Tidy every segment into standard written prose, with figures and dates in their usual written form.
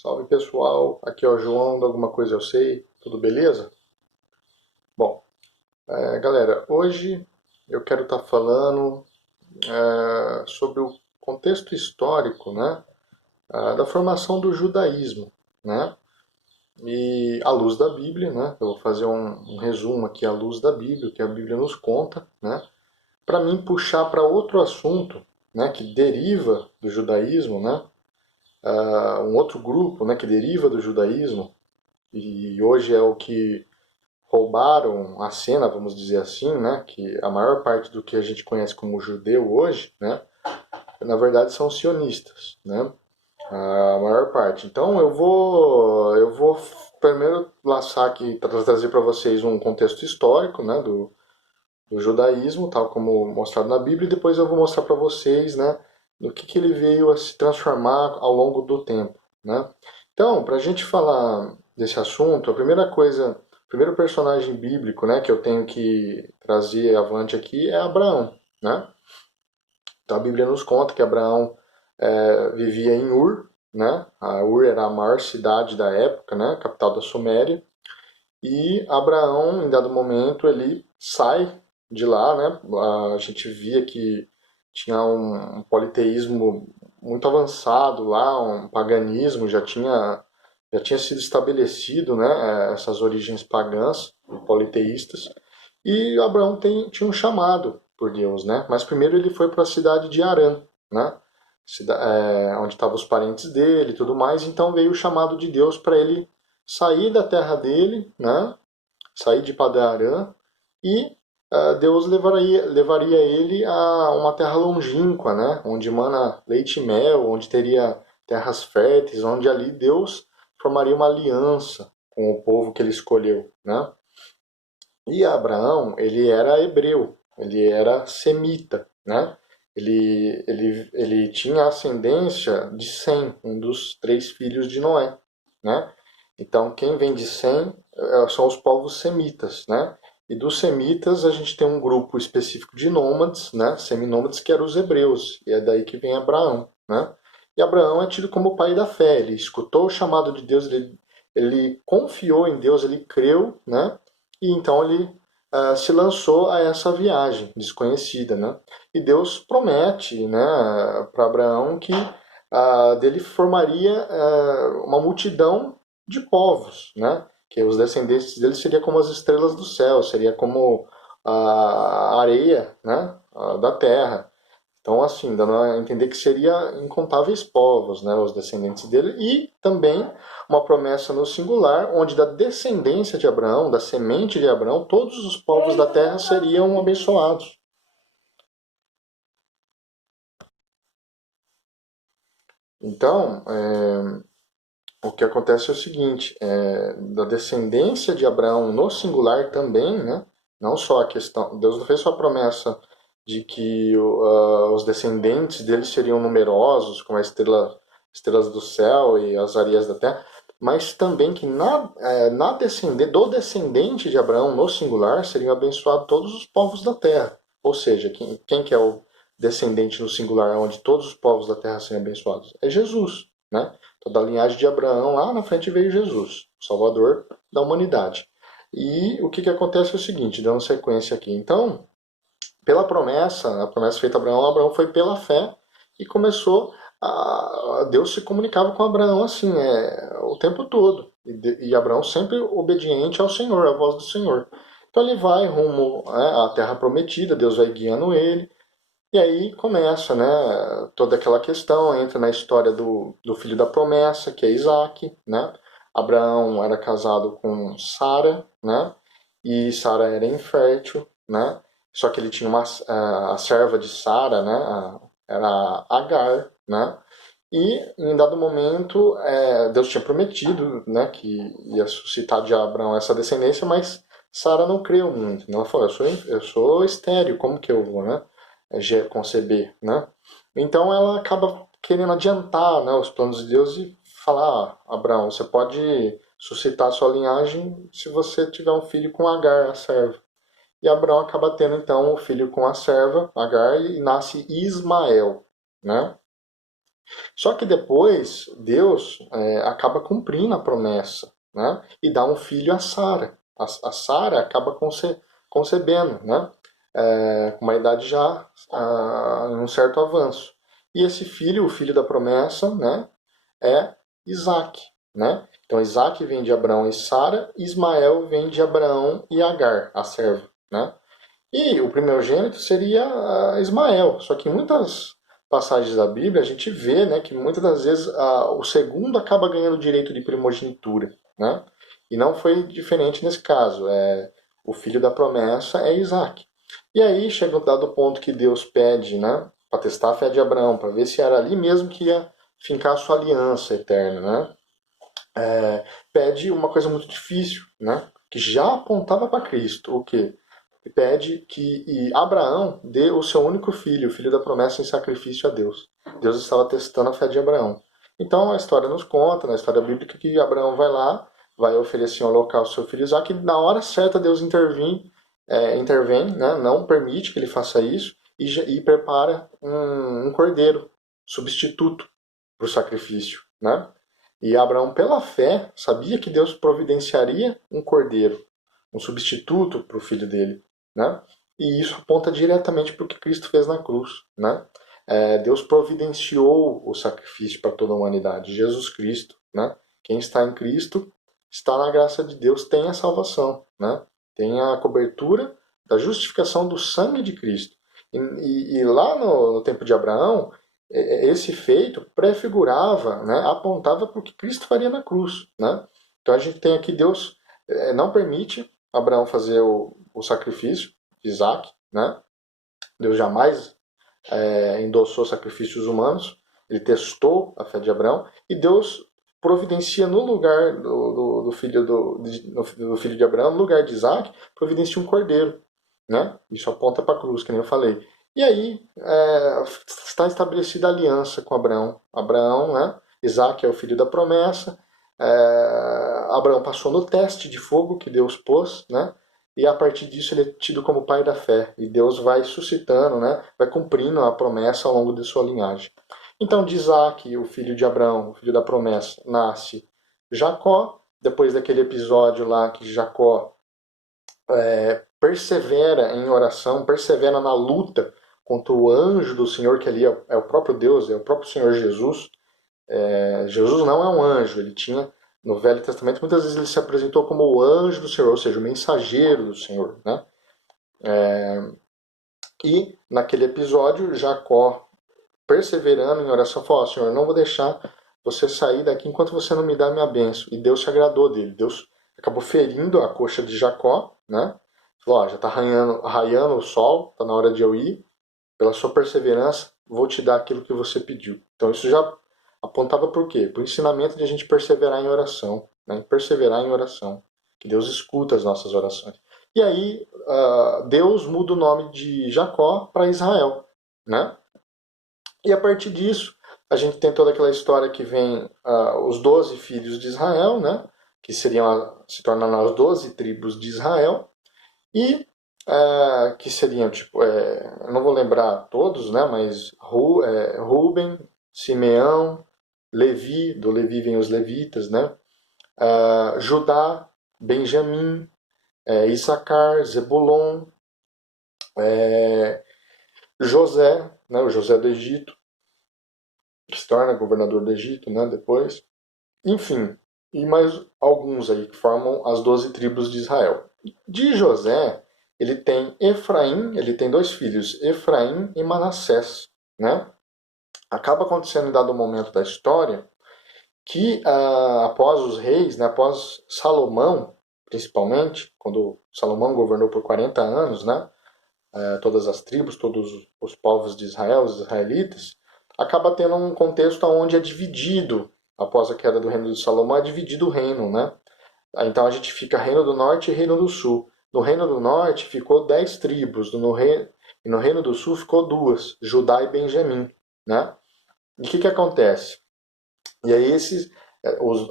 Salve pessoal, aqui é o João do Alguma Coisa Eu Sei, tudo beleza? Bom, galera, hoje eu quero estar falando sobre o contexto histórico, né, da formação do judaísmo, né, e à luz da Bíblia, né, eu vou fazer um resumo aqui à luz da Bíblia, o que a Bíblia nos conta, né, para mim puxar para outro assunto, né, que deriva do judaísmo, né, um outro grupo, né, que deriva do judaísmo, e hoje é o que roubaram a cena, vamos dizer assim, né, que a maior parte do que a gente conhece como judeu hoje, né, na verdade são sionistas, né, a maior parte. Então eu vou primeiro laçar aqui, trazer para vocês um contexto histórico, né, do judaísmo, tal como mostrado na Bíblia, e depois eu vou mostrar para vocês, né, no que ele veio a se transformar ao longo do tempo, né. Então, para a gente falar desse assunto, a primeira coisa, o primeiro personagem bíblico, né, que eu tenho que trazer avante aqui é Abraão, né. Então a Bíblia nos conta que Abraão vivia em Ur, né. A Ur era a maior cidade da época, né, capital da Suméria, e Abraão, em dado momento, ele sai de lá, né? A gente via que tinha um politeísmo muito avançado lá, um paganismo já tinha sido estabelecido, né? Essas origens pagãs e politeístas. E Abraão tinha um chamado por Deus, né? Mas primeiro ele foi para a cidade de Harã, né? Onde estavam os parentes dele e tudo mais. Então veio o chamado de Deus para ele sair da terra dele, né? Sair de Padan-Aram e Deus levaria ele a uma terra longínqua, né? Onde mana leite e mel, onde teria terras férteis, onde ali Deus formaria uma aliança com o povo que ele escolheu, né? E Abraão, ele era hebreu, ele era semita, né? Ele tinha ascendência de Sem, um dos três filhos de Noé, né? Então, quem vem de Sem são os povos semitas, né? E dos semitas a gente tem um grupo específico de nômades, né? Seminômades, que eram os hebreus, e é daí que vem Abraão, né? E Abraão é tido como o pai da fé, ele escutou o chamado de Deus, ele confiou em Deus, ele creu, né? E então ele se lançou a essa viagem desconhecida, né? E Deus promete, né, para Abraão que dele formaria uma multidão de povos, né? Que os descendentes dele seria como as estrelas do céu, seria como a areia, né, da terra. Então, assim, dando a entender que seria incontáveis povos, né, os descendentes dele, e também uma promessa no singular, onde da descendência de Abraão, da semente de Abraão, todos os povos da terra seriam abençoados. Então, o que acontece é o seguinte, da descendência de Abraão no singular também, né, não só a questão, Deus não fez só a promessa de que os descendentes dele seriam numerosos, como estrelas do céu e as areias da terra, mas também que do descendente de Abraão no singular seriam abençoados todos os povos da terra. Ou seja, quem que é o descendente no singular, onde todos os povos da terra serão abençoados? É Jesus, né? Então, da linhagem de Abraão, lá na frente veio Jesus, o Salvador da humanidade. E o que acontece é o seguinte, dando sequência aqui. Então, pela promessa, a promessa feita a Abraão, Abraão foi pela fé e começou Deus se comunicava com Abraão assim, o tempo todo. E Abraão sempre obediente ao Senhor, à voz do Senhor. Então ele vai rumo à terra prometida, Deus vai guiando ele. E aí começa, né, toda aquela questão, entra na história do filho da promessa, que é Isaac, né? Abraão era casado com Sara, né? E Sara era infértil, né? Só que ele tinha a serva de Sara, né? Era Agar, né? E em dado momento, Deus tinha prometido, né, que ia suscitar de Abraão essa descendência, mas Sara não creu muito. Né? Ela falou: eu sou estéril, como que eu vou, né, conceber, né? Então ela acaba querendo adiantar, né, os planos de Deus e falar: Abraão, você pode suscitar sua linhagem se você tiver um filho com Agar, a serva. E Abraão acaba tendo então o filho com a serva, Agar, e nasce Ismael, né? Só que depois Deus acaba cumprindo a promessa, né? E dá um filho a Sara. A Sara acaba concebendo, né? Com uma idade já em um certo avanço. E esse filho, o filho da promessa, né? É Isaac, né? Então Isaac vem de Abraão e Sara, Ismael vem de Abraão e Agar, a serva, né? E o primogênito seria Ismael. Só que em muitas passagens da Bíblia a gente vê, né, que muitas das vezes o segundo acaba ganhando o direito de primogenitura, né? E não foi diferente nesse caso. O filho da promessa é Isaac. E aí chega um dado ponto que Deus pede, né, para testar a fé de Abraão, para ver se era ali mesmo que ia fincar a sua aliança eterna, né? Pede uma coisa muito difícil, né? Que já apontava para Cristo, o quê? Pede que Abraão dê o seu único filho, o filho da promessa, em sacrifício a Deus. Deus estava testando a fé de Abraão. Então a história nos conta, na história bíblica, que Abraão vai lá, vai oferecer um holocausto ao seu filho Isaac, e na hora certa Deus intervém, né? Não permite que ele faça isso, e prepara um cordeiro substituto para o sacrifício, né? E Abraão, pela fé, sabia que Deus providenciaria um cordeiro, um substituto para o filho dele, né? E isso aponta diretamente para o que Cristo fez na cruz, né? Deus providenciou o sacrifício para toda a humanidade, Jesus Cristo, né? Quem está em Cristo está na graça de Deus, tem a salvação, né? Tem a cobertura da justificação do sangue de Cristo. E lá no tempo de Abraão, esse feito prefigurava, né, apontava para o que Cristo faria na cruz, né? Então a gente tem aqui Deus não permite Abraão fazer o sacrifício de Isaac, né? Deus jamais endossou sacrifícios humanos, ele testou a fé de Abraão e Deus providencia no lugar do filho do filho de Abraão, no lugar de Isaac, providencia um cordeiro, né? Isso aponta para a cruz, que nem eu falei. E aí está estabelecida a aliança com Abraão. Abraão, né? Isaac é o filho da promessa. Abraão passou no teste de fogo que Deus pôs, né? E a partir disso ele é tido como pai da fé. E Deus vai suscitando, né? Vai cumprindo a promessa ao longo de sua linhagem. Então de Isaac, o filho de Abraão, o filho da promessa, nasce Jacó. Depois daquele episódio lá que Jacó persevera em oração, persevera na luta contra o anjo do Senhor, que ali é o próprio Deus, é o próprio Senhor Jesus. Jesus não é um anjo, ele tinha, no Velho Testamento, muitas vezes ele se apresentou como o anjo do Senhor, ou seja, o mensageiro do Senhor, né? E naquele episódio, Jacó, perseverando em oração, falou: Senhor, eu não vou deixar você sair daqui enquanto você não me dá a minha bênção. E Deus se agradou dele. Deus acabou ferindo a coxa de Jacó, né? Falou: já está raiando o sol, está na hora de eu ir. Pela sua perseverança, vou te dar aquilo que você pediu. Então isso já apontava por quê? Para o ensinamento de a gente perseverar em oração, né? Perseverar em oração, que Deus escuta as nossas orações. E aí Deus muda o nome de Jacó para Israel, né? E a partir disso, a gente tem toda aquela história que vem os 12 filhos de Israel, né? Que se tornam as 12 tribos de Israel. E que seriam, tipo, eu não vou lembrar todos, né? Mas Ruben, Simeão, Levi, do Levi vem os levitas, né? Judá, Benjamim, Issacar, Zebulon, José, né? O José do Egito, que se torna governador do Egito, né? Depois. Enfim, e mais alguns aí que formam as 12 tribos de Israel. De José, ele tem Efraim, ele tem dois filhos, Efraim e Manassés, né? Acaba acontecendo em dado momento da história que após os reis, né, após Salomão, principalmente, quando Salomão governou por 40 anos, né, todas as tribos, todos os povos de Israel, os israelitas, acaba tendo um contexto onde é dividido, após a queda do reino de Salomão, é dividido o reino, né? Então a gente fica Reino do Norte e Reino do Sul. No Reino do Norte ficou 10 tribos, e no Reino do Sul ficou duas, Judá e Benjamim, né? E o que acontece? E aí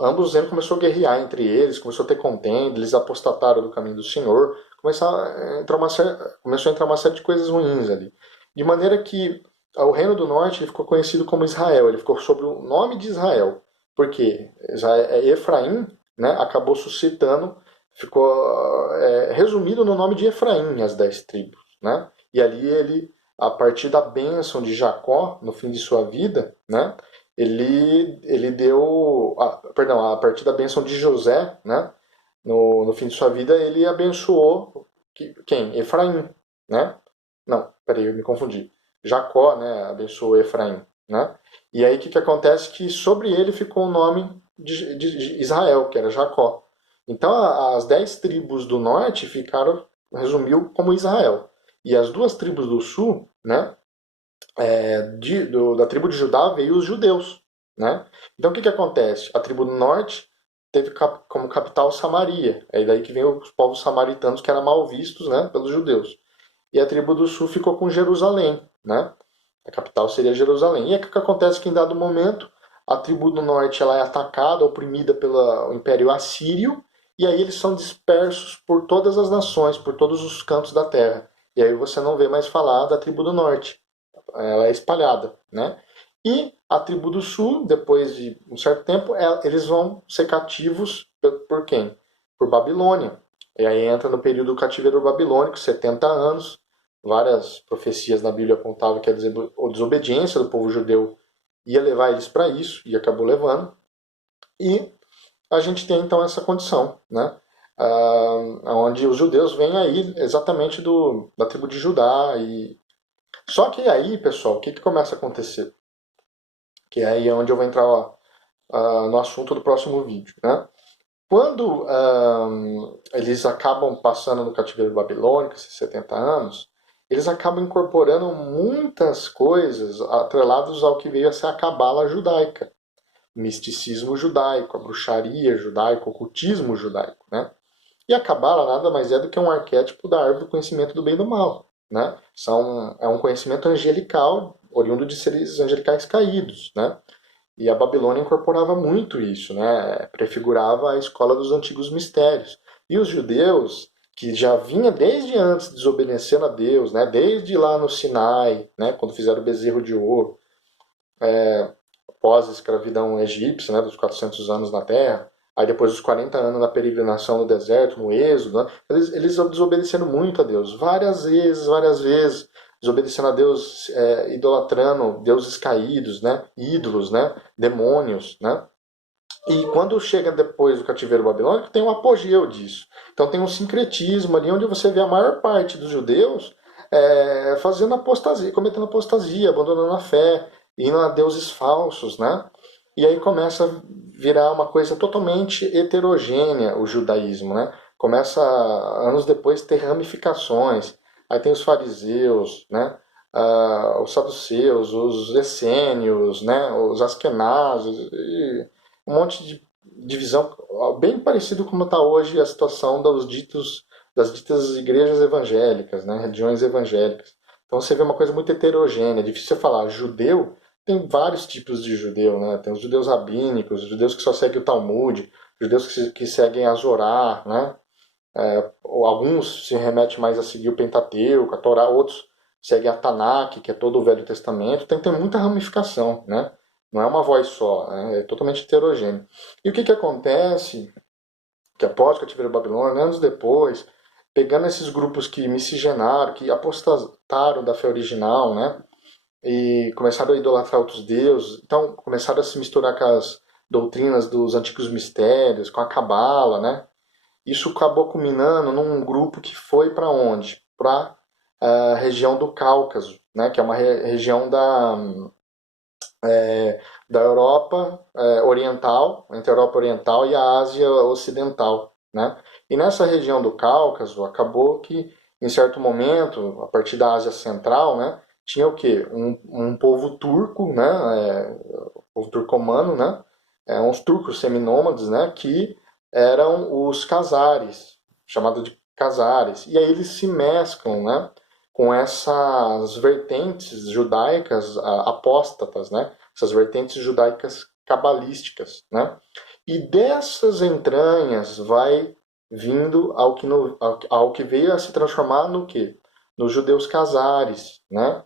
ambos os reinos começaram a guerrear entre eles, começou a ter contenda, eles apostataram do caminho do Senhor, começou a entrar uma série de coisas ruins ali. De maneira que o Reino do Norte ele ficou conhecido como Israel, ele ficou sob o nome de Israel, porque Efraim, né, acabou suscitando, ficou resumido no nome de Efraim, as 10 tribos. Né? E ali ele, a partir da bênção de Jacó, no fim de sua vida, né, ele deu, perdão, a partir da bênção de José, né, no fim de sua vida, ele abençoou quem? Efraim, né? Não, peraí, eu me confundi. Jacó, né, abençoou Efraim, né? E aí o que acontece? Que sobre ele ficou o nome de Israel, que era Jacó. Então as 10 tribos do norte ficaram, resumiu como Israel. E as duas tribos do sul, né, da tribo de Judá veio os judeus, né? Então o que acontece? A tribo do norte teve como capital Samaria. É daí que vem os povos samaritanos que eram mal vistos, né, pelos judeus. E a tribo do sul ficou com Jerusalém, né? A capital seria Jerusalém. E é que acontece que em dado momento a tribo do norte ela é atacada, oprimida pelo Império Assírio, e aí eles são dispersos por todas as nações, por todos os cantos da terra. E aí você não vê mais falar da tribo do norte. Ela é espalhada, né? E a tribo do sul, depois de um certo tempo, eles vão ser cativos por quem? Por Babilônia. E aí entra no período do cativeiro babilônico, 70 anos. Várias profecias na Bíblia apontavam que a desobediência do povo judeu ia levar eles para isso, e acabou levando. E a gente tem então essa condição, né? Onde os judeus vêm aí exatamente da tribo de Judá. Só que aí, pessoal, o que começa a acontecer? Que aí é onde eu vou entrar no assunto do próximo vídeo, né? Quando eles acabam passando no cativeiro babilônico, esses 70 anos, eles acabam incorporando muitas coisas atreladas ao que veio a ser a cabala judaica, o misticismo judaico, a bruxaria judaica, o ocultismo judaico, né? E a cabala nada mais é do que um arquétipo da árvore do conhecimento do bem e do mal, né? É um conhecimento angelical, oriundo de seres angelicais caídos, né? E a Babilônia incorporava muito isso, né? Prefigurava a escola dos antigos mistérios. E os judeus, que já vinha desde antes desobedecendo a Deus, né? Desde lá no Sinai, né? Quando fizeram o bezerro de ouro, após a escravidão egípcia, né? Dos 400 anos na terra, aí depois dos 40 anos na peregrinação no deserto, no êxodo, né? Eles desobedeceram muito a Deus, várias vezes, desobedecendo a Deus, idolatrando deuses caídos, né? Ídolos, né? Demônios, né? E quando chega depois do cativeiro babilônico, tem um apogeu disso. Então tem um sincretismo ali onde você vê a maior parte dos judeus fazendo apostasia, cometendo apostasia, abandonando a fé, indo a deuses falsos, né? E aí começa a virar uma coisa totalmente heterogênea o judaísmo, né? Começa, anos depois, ter ramificações. Aí tem os fariseus, né? Os saduceus, os essênios, né? Os askenazes, e um monte de divisão, bem parecido como está hoje a situação das ditas igrejas evangélicas, né? Religiões evangélicas. Então você vê uma coisa muito heterogênea, é difícil você falar judeu. Tem vários tipos de judeu, né? Tem os judeus rabínicos, os judeus que só seguem o Talmud, judeus que seguem a Zorá, né? Alguns se remetem mais a seguir o Pentateuco, a Torá, outros seguem a Tanakh, que é todo o Velho Testamento. Tem muita ramificação, né? Não é uma voz só, né? É totalmente heterogêneo. E o que acontece? Que após o cativeiro babilônico, anos depois, pegando esses grupos que miscigenaram, que apostataram da fé original, né? E começaram a idolatrar outros deuses, então começaram a se misturar com as doutrinas dos antigos mistérios, com a cabala, né? Isso acabou culminando num grupo que foi para onde? Para a região do Cáucaso, né? Que é uma região da Europa Oriental, entre a Europa Oriental e a Ásia Ocidental, né? E nessa região do Cáucaso acabou que, em certo momento, a partir da Ásia Central, né? Tinha o quê? Um povo turco, né? O povo turcomano, né? Uns turcos seminômades, né? Que eram os cazares, chamado de cazares. E aí eles se mesclam, né? Com essas vertentes judaicas apóstatas, né? Essas vertentes judaicas cabalísticas, né? E dessas entranhas vai vindo ao que veio a se transformar no quê? Nos judeus casares, né?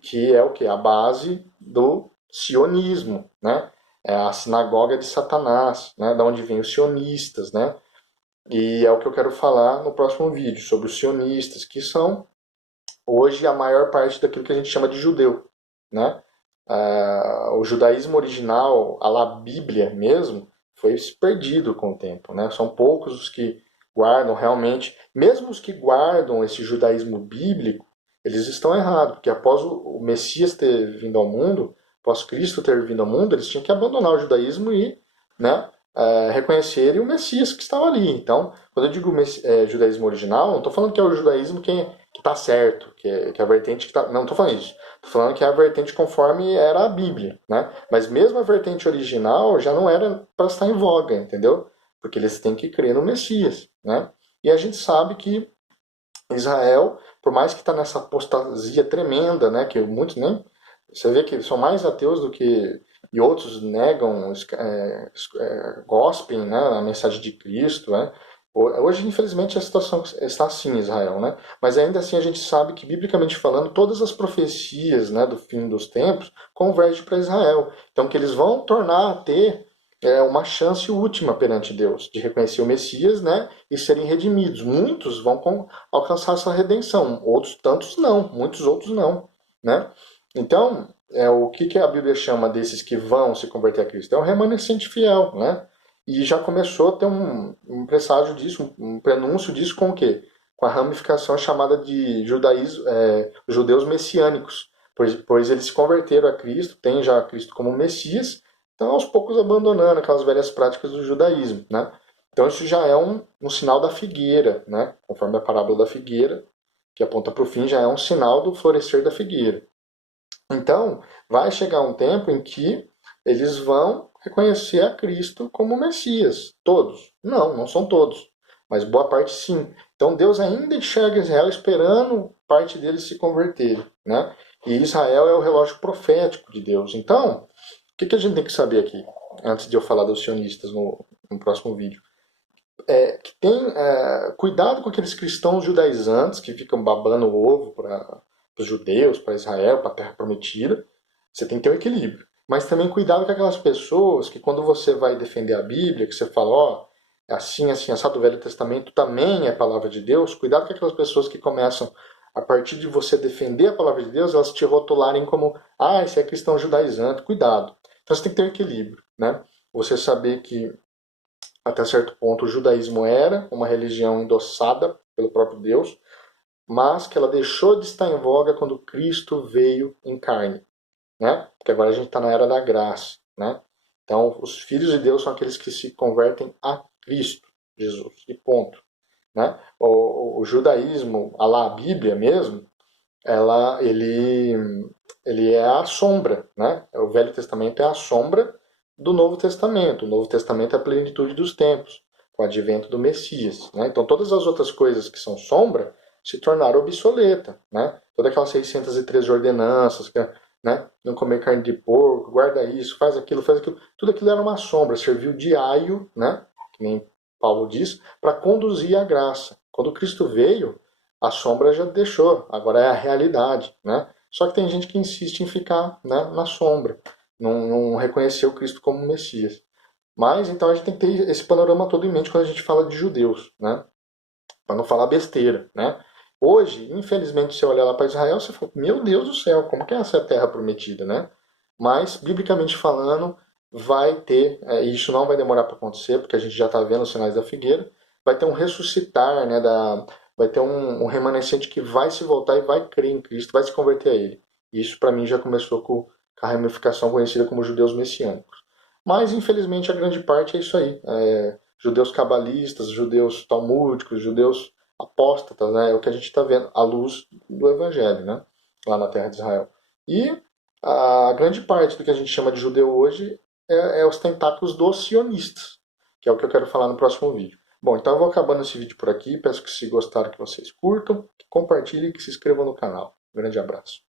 que é o que? A base do sionismo, né? É a sinagoga de Satanás, né? Da onde vem os sionistas, né? E é o que eu quero falar no próximo vídeo, sobre os sionistas, que são hoje a maior parte daquilo que a gente chama de judeu, né? O judaísmo original, a la Bíblia mesmo, foi perdido com o tempo, né? São poucos os que guardam realmente, mesmo os que guardam esse judaísmo bíblico, eles estão errados, porque após o Messias ter vindo ao mundo, após Cristo ter vindo ao mundo, eles tinham que abandonar o judaísmo e, né, reconhecerem o Messias que estava ali. Então, quando eu digo judaísmo original, não estou falando que é o judaísmo que está certo, que é a vertente que está... Não estou falando isso. Estou falando que é a vertente conforme era a Bíblia, né? Mas mesmo a vertente original já não era para estar em voga, entendeu? Porque eles têm que crer no Messias, né? E a gente sabe que Israel, por mais que está nessa apostasia tremenda, né? Que muitos nem... Você vê que são mais ateus do que... E outros negam, gospem, né, a mensagem de Cristo, né? Hoje, infelizmente, a situação está assim em Israel, né? Mas ainda assim a gente sabe que, biblicamente falando, todas as profecias, né, do fim dos tempos convergem para Israel. Então, que eles vão tornar a ter uma chance última perante Deus, de reconhecer o Messias, né, e serem redimidos. Muitos vão alcançar essa redenção, outros tantos não, muitos outros não, né? Então, o que a Bíblia chama desses que vão se converter a Cristo? É um remanescente fiel, né? E já começou a ter um presságio disso, um prenúncio disso com o quê? Com a ramificação chamada de judeus messiânicos, pois eles se converteram a Cristo, têm já Cristo como Messias, então aos poucos abandonando aquelas velhas práticas do judaísmo, né? Então isso já é um sinal da figueira, né? Conforme a parábola da figueira, que aponta para o fim, já é um sinal do florescer da figueira. Então, vai chegar um tempo em que eles vão reconhecer a Cristo como Messias. Todos? Não, não são todos. Mas boa parte sim. Então Deus ainda enxerga Israel esperando parte deles se converterem, né? E Israel é o relógio profético de Deus. Então, o que a gente tem que saber aqui, antes de eu falar dos sionistas no próximo vídeo? Que tem cuidado com aqueles cristãos judaizantes que ficam babando o ovo para os judeus, para Israel, para a Terra Prometida. Você tem que ter um equilíbrio. Mas também cuidado com aquelas pessoas que quando você vai defender a Bíblia, que você fala, ó, é assim, assim, assado, o Velho Testamento também é palavra de Deus, cuidado com aquelas pessoas que começam, a partir de você defender a palavra de Deus, elas te rotularem como, esse é cristão judaizante, cuidado. Então você tem que ter um equilíbrio, né? Você saber que até certo ponto o judaísmo era uma religião endossada pelo próprio Deus, mas que ela deixou de estar em voga quando Cristo veio em carne, né? Porque agora a gente está na era da graça, né? Então, os filhos de Deus são aqueles que se convertem a Cristo Jesus, e ponto, né? O judaísmo, a Bíblia mesmo, ele é a sombra, né? O Velho Testamento é a sombra do Novo Testamento. O Novo Testamento é a plenitude dos tempos, com o advento do Messias, né? Então todas as outras coisas que são sombra se tornaram obsoleta, né? Todas aquelas 613 ordenanças, né? Não comer carne de porco, guarda isso, faz aquilo, tudo aquilo era uma sombra, serviu de aio, né? Que nem Paulo diz, para conduzir a graça. Quando Cristo veio, a sombra já deixou, agora é a realidade, né? Só que tem gente que insiste em ficar, né, na sombra, não reconhecer o Cristo como Messias. Mas então a gente tem que ter esse panorama todo em mente quando a gente fala de judeus, né? Para não falar besteira, né? Hoje, infelizmente, se você olhar lá para Israel, você fala, meu Deus do céu, como que é essa terra prometida, né? Mas, biblicamente falando, vai ter, e isso não vai demorar para acontecer, porque a gente já está vendo os sinais da figueira, vai ter um ressuscitar, né, vai ter um remanescente que vai se voltar e vai crer em Cristo, vai se converter a Ele. Isso, para mim, já começou com a ramificação conhecida como judeus messiânicos. Mas, infelizmente, a grande parte é isso aí. Judeus cabalistas, judeus talmúdicos, judeus apóstatas, né? É o que a gente está vendo à luz do Evangelho, né? Lá na terra de Israel. E a grande parte do que a gente chama de judeu hoje é os tentáculos dos sionistas, que é o que eu quero falar no próximo vídeo. Bom, então eu vou acabando esse vídeo por aqui. Peço que se gostaram que vocês curtam, que compartilhem e que se inscrevam no canal. Um grande abraço.